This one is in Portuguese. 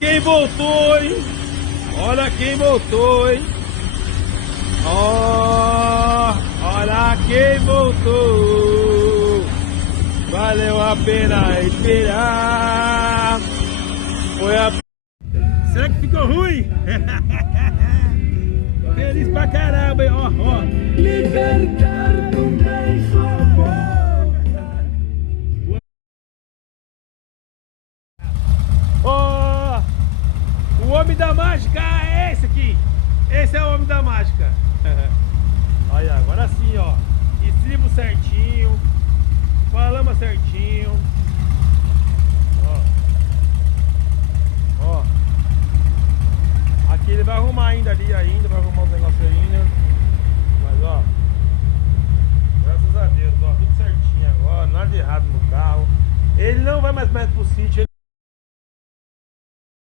Quem voltou, hein? Olha quem voltou, hein? Olha quem voltou. Valeu a pena esperar. Foi a... Será que ficou ruim? Feliz pra caramba, hein? Ó. Libertar um beijo, amor. O homem da mágica é esse aqui. Esse é o homem da mágica. Olha, agora sim, ó. Estribo certinho. Falamos certinho. Ó. Aqui ele vai arrumar ainda ali, vai arrumar os negócios ainda. Mas ó, graças a Deus, ó, tudo certinho agora, nada de errado no carro. Ele não vai mais perto pro sítio.